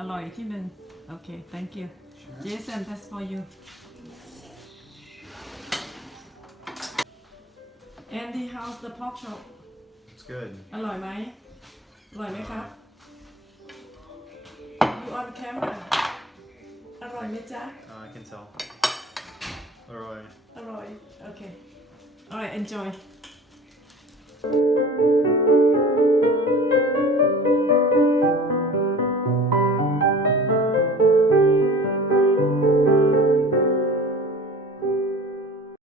อร่อยที่หนึ่งโอเค thank you Jason that's for you Andy how's the pork chop It's good. อร่อยไหมอร่อยไหมครับ you on camera อร่อยไหมจ๊ะ I can tell. Alright. อร่อยโอเค alright enjoy